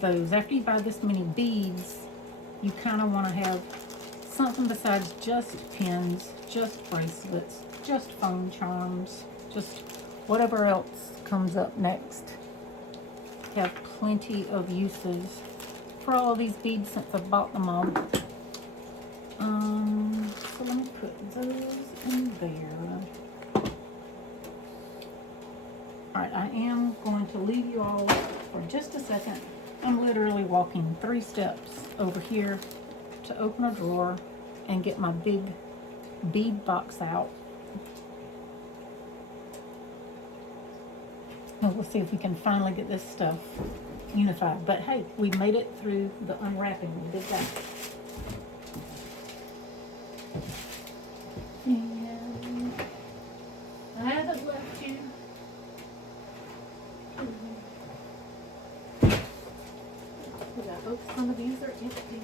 those. After you buy this many beads, you kind of want to have something besides just pins, just bracelets, just phone charms, just whatever else comes up next. Have plenty of uses for all of these beads since I bought them all. So let me put those in there. Alright, I am going to leave you all for just a second. I'm literally walking 3 steps over here to open a drawer and get my big bead box out. And we'll see if we can finally get this stuff unified. But hey, we made it through the unwrapping. We did that. And I haven't left you. I hope some of these are empty.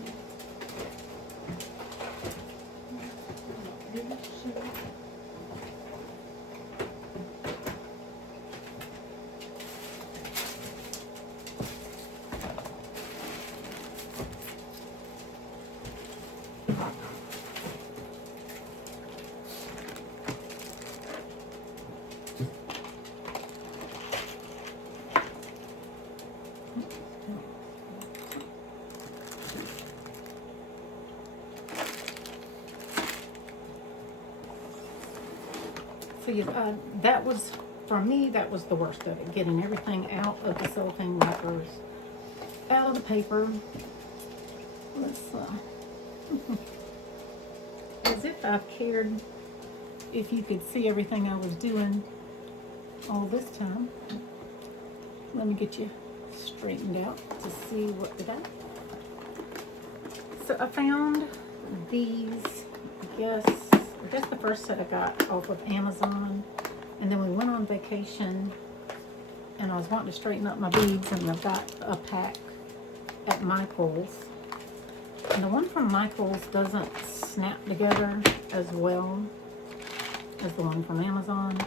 So yeah, that was, for me, that was the worst of it, getting everything out of the cellophane wrappers, out of the paper. Let's, as if I've cared if you could see everything I was doing all this time. Let me get you straightened out to see what we got. So I found these, I guess the first set I got off of Amazon, and then we went on vacation and I was wanting to straighten up my beads, and I got a pack at Michael's, and the one from Michael's doesn't snap together as well as the one from Amazon,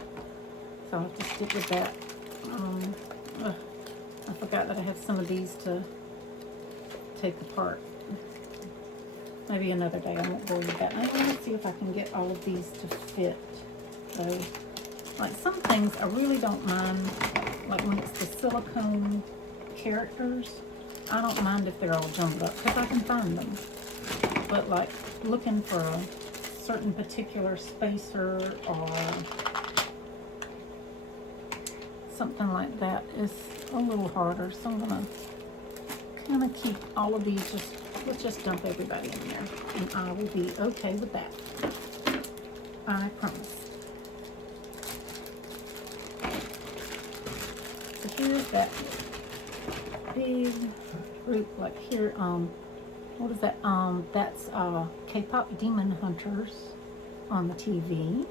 so I'll have to stick with that. I forgot that I have some of these to take apart. Maybe another day, I won't bore you with that. I want to see if I can get all of these to fit. So, like some things I really don't mind, like when it's the silicone characters, I don't mind if they're all jumbled up because I can find them. But like looking for a certain particular spacer or something like that is a little harder. So I'm gonna kind of keep all of these, let's just dump everybody in there and I will be okay with that. I promise. So here's that big group, like here, what is that? That's K-pop Demon Hunters on the TV.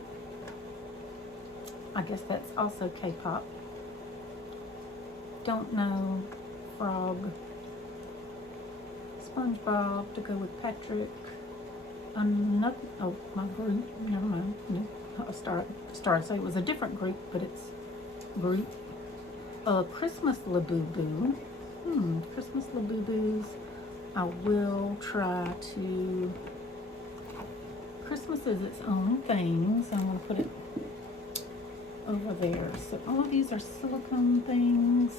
I guess that's also K-pop. Don't know. Frog. SpongeBob to go with Patrick. Another, oh, my group. Never mind. No, I started to say it was a different group, but it's group. Christmas Labubu. Christmas Labubus. I will try to. Christmas is its own thing, so I'm going to put it over there. So all of these are silicone things.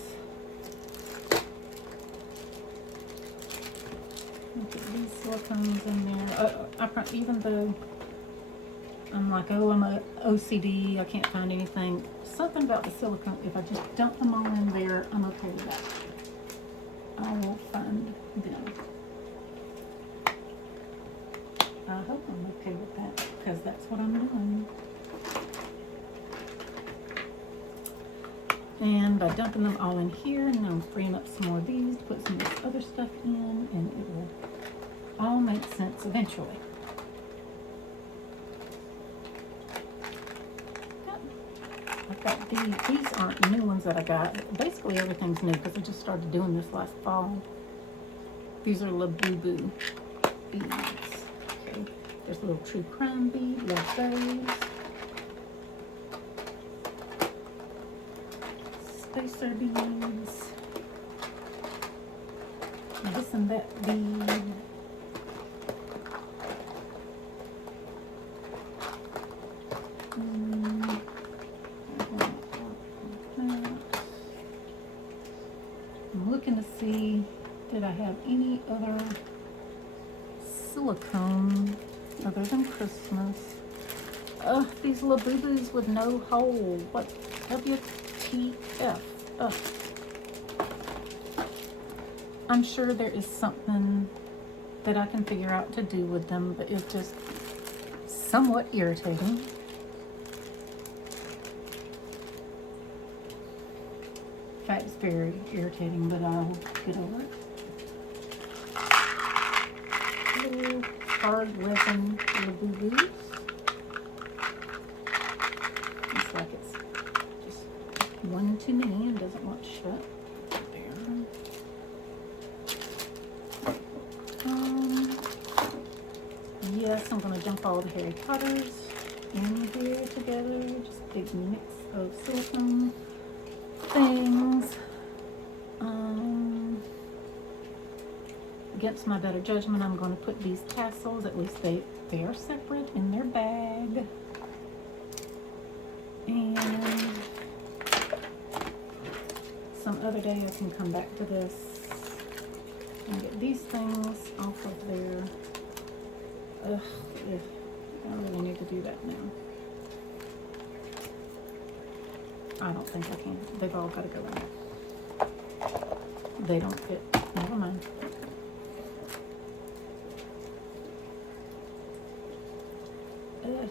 Look at these silicones in there. Even though I'm like, oh, I'm a OCD, I can't find anything. Something about the silicone, if I just dump them all in there, I'm okay with that. I will find them. I hope I'm okay with that, because that's what I'm doing. And by dumping them all in here, and I'm freeing up some more of these to put some of this other stuff in, and it will all make sense eventually. I've got these aren't new ones that I got. Basically everything's new because I just started doing this last fall. These are Labubu beads. Okay, there's a little true crime bead, love those. Spacer beads, this and that bead, I'm looking to see, did I have any other silicone other than Christmas? These Labubus with no hole, what, WTF? I'm sure there is something that I can figure out to do with them, but it's just somewhat irritating. In fact, it's very irritating, but I'll get over it. Little hard resin Labubus. Looks like it's just one too many and doesn't want to shut. There. Yes, I'm going to dump all the Harry Potters in here together. Just a big mix of silicone things. Against my better judgment, I'm going to put these tassels, at least they are separate in their bag. And some other day I can come back to this and get these things off of there. Ugh, I really need to do that now. I don't think I can. They've all got to go in there. They don't fit. Never mind. Ugh.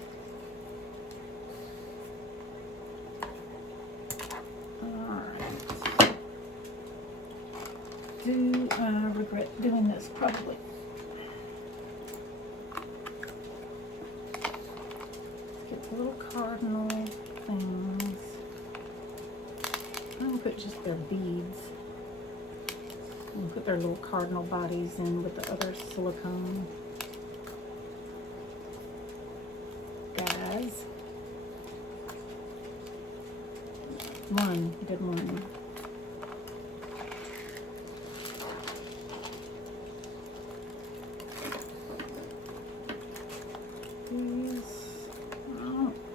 Alright. Do I regret doing this? Probably. Let's get the little cardinal things. I'm going to put just their beads. And put their little cardinal bodies in with the other silicone. Guys. One. You did one. These. I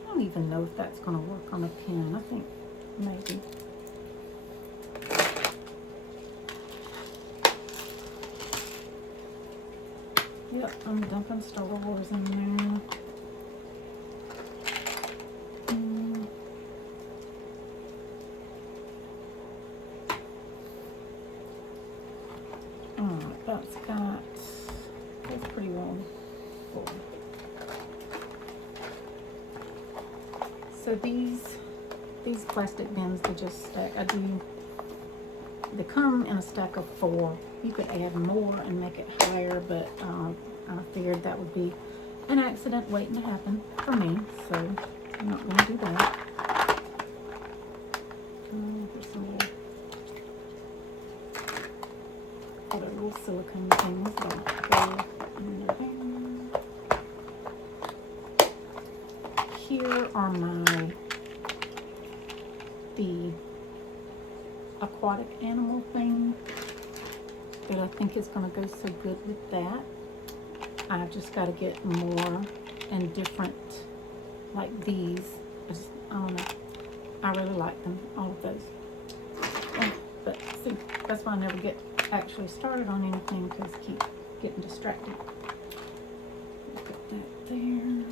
don't even know if that's going to work on a pen. I think maybe. Yep, I'm dumping Star Wars in there. Alright, that's pretty well full. So these plastic bins, they just stack. They come in a stack of 4. You could add more and make it higher, but I figured that would be an accident waiting to happen for me, so I'm not going to do that. There's some other little silicone things that go in there. Here are the aquatic animal thing that I think is going to go so good with that. I've just got to get more and different, like these. I don't know. I really like them, all of those. But see, that's why I never get actually started on anything, because I keep getting distracted. Put that there.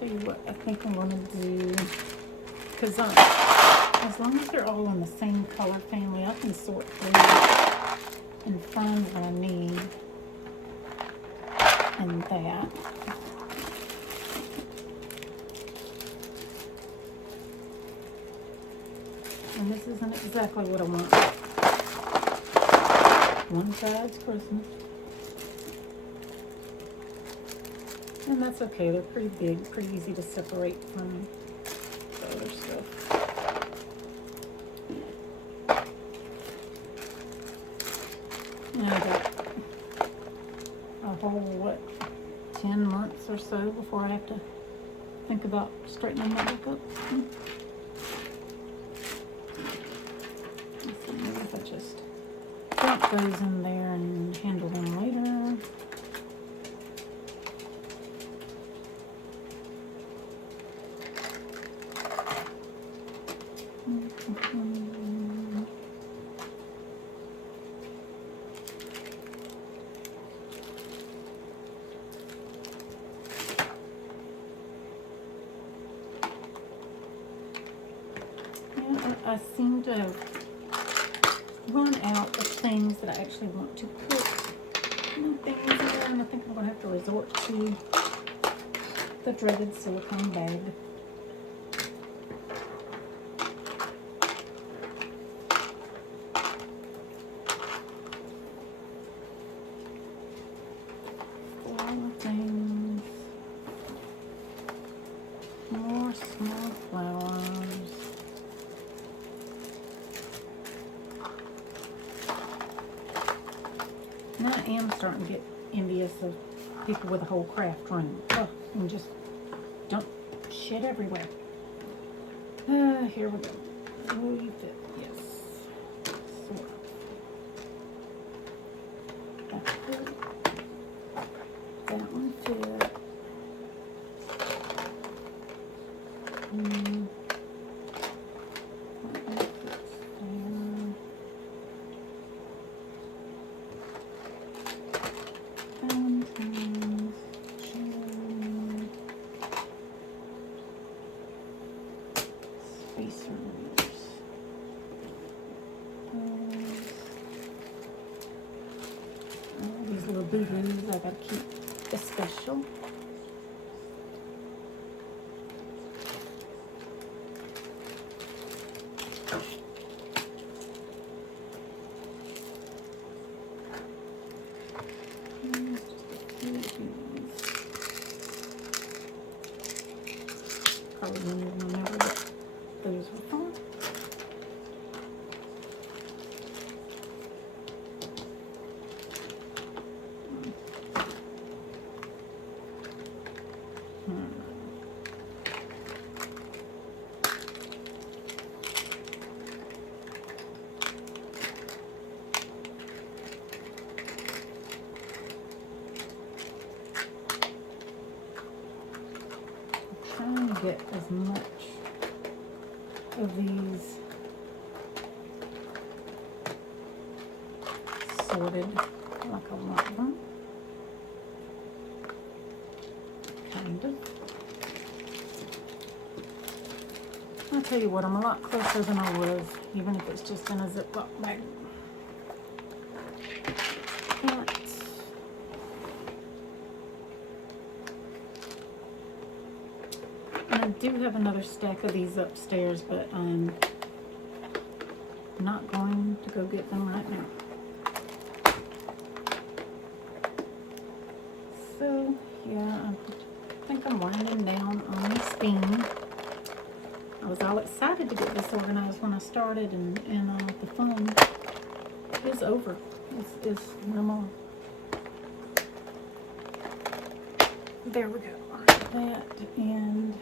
Tell you what I think I'm going to do, because as long as they're all in the same color family, I can sort through and find what I need in that. And this isn't exactly what I want. One side's Christmas. And that's okay, they're pretty big, pretty easy to separate from the other stuff. And I got a whole, 10 months or so before I have to think about straightening my book up. Let's see, maybe if I just dump those in there and handle them later. I seem to have run out of things that I actually want to put things in, and I think I'm going to have to resort to the dreaded silicone bag. Things, more small flowers. And I am starting to get envious of people with a whole craft room. Oh, and just dump shit everywhere. Here we go. Will you fit? Yes. Sort of. That fit. That one fit. These little boo-boos I gotta keep this special. Probably didn't even remember that those were from. Trying to get as much of these sorted like I want them. Kind of. I'll tell you what, I'm a lot closer than I was, even if it's just in a Ziploc bag. I do have another stack of these upstairs, but I'm not going to go get them right now. So, yeah, I think I'm winding down on this theme. I was all excited to get this organized when I started, and the fun is over. It's no more. There we go. That, and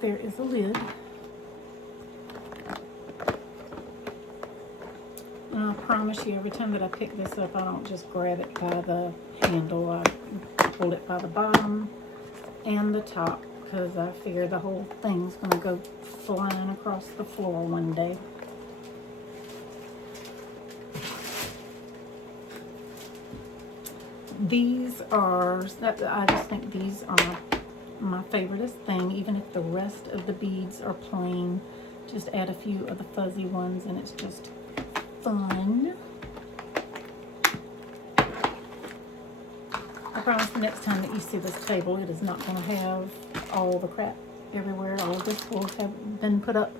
there is a lid. And I promise you, every time that I pick this up, I don't just grab it by the handle. I hold it by the bottom and the top, because I figure the whole thing's going to go flying across the floor one day. These are, I just think these are my favoriteest thing. Even if the rest of the beads are plain, just add a few of the fuzzy ones and it's just fun. I promise the next time that you see this table, it is not going to have all the crap everywhere. All of this will have been put up.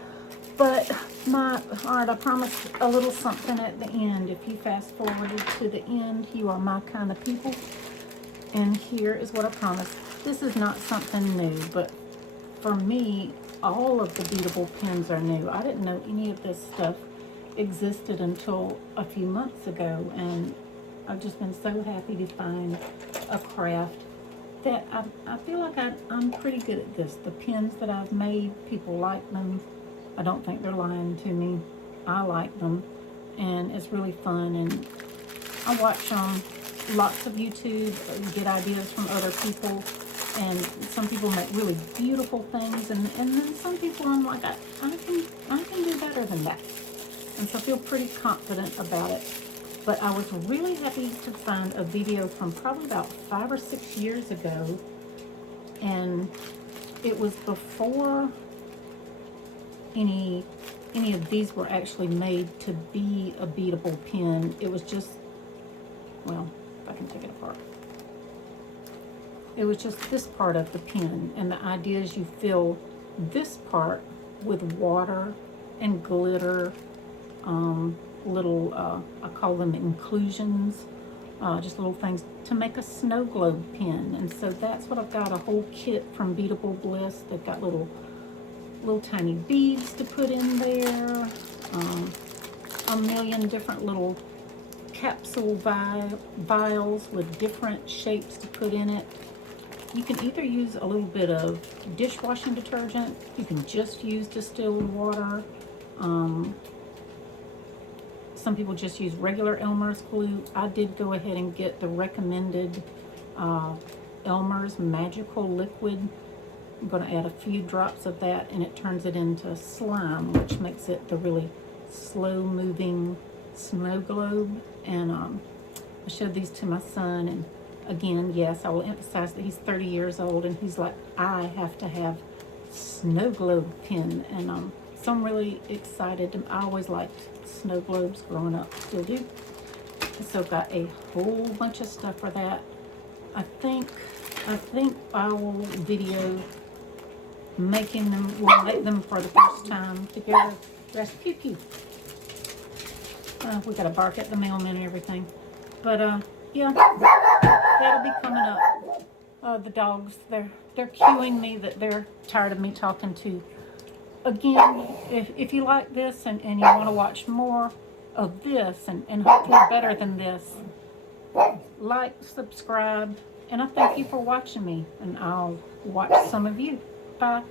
But alright, I promised a little something at the end. If you fast forwarded to the end, you are my kind of people. And here is what I promised. This is not something new, but for me, all of the beadable pins are new. I didn't know any of this stuff existed until a few months ago, and I've just been so happy to find a craft that I feel like I'm pretty good at this. The pins that I've made, people like them. I don't think they're lying to me. I like them, and it's really fun. And I watch lots of YouTube, get ideas from other people, and some people make really beautiful things, and then some people I'm like, I can do better than that. And so I feel pretty confident about it. But I was really happy to find a video from probably about 5 or 6 years ago, and it was before any of these were actually made to be a beadable pin. It was just, well, if I can take it apart. It was just this part of the pin, and the idea is you fill this part with water and glitter, little, I call them inclusions, just little things to make a snow globe pin. And so that's what I've got, a whole kit from Beadable Bliss. They've got little tiny beads to put in there, a million different little capsule vials with different shapes to put in it. You can either use a little bit of dishwashing detergent, you can just use distilled water. Some people just use regular Elmer's glue. I did go ahead and get the recommended Elmer's Magical Liquid. I'm going to add a few drops of that, and it turns it into slime, which makes it the really slow-moving snow globe. And I showed these to my son, and again, yes, I will emphasize that he's 30 years old, and he's like, I have to have snow globe pin, and so I'm really excited. I always liked snow globes growing up, still do. So got a whole bunch of stuff for that. I think I will video making them. We'll make them for the first time together. That's pew pew. We gotta bark at the mailman and everything, but yeah, that'll be coming up. The dogs, they're cueing me that they're tired of me talking to. Again, if you like this and you want to watch more of this and hopefully better than this, like, subscribe, and I thank you for watching me, and I'll watch some of you. Bye.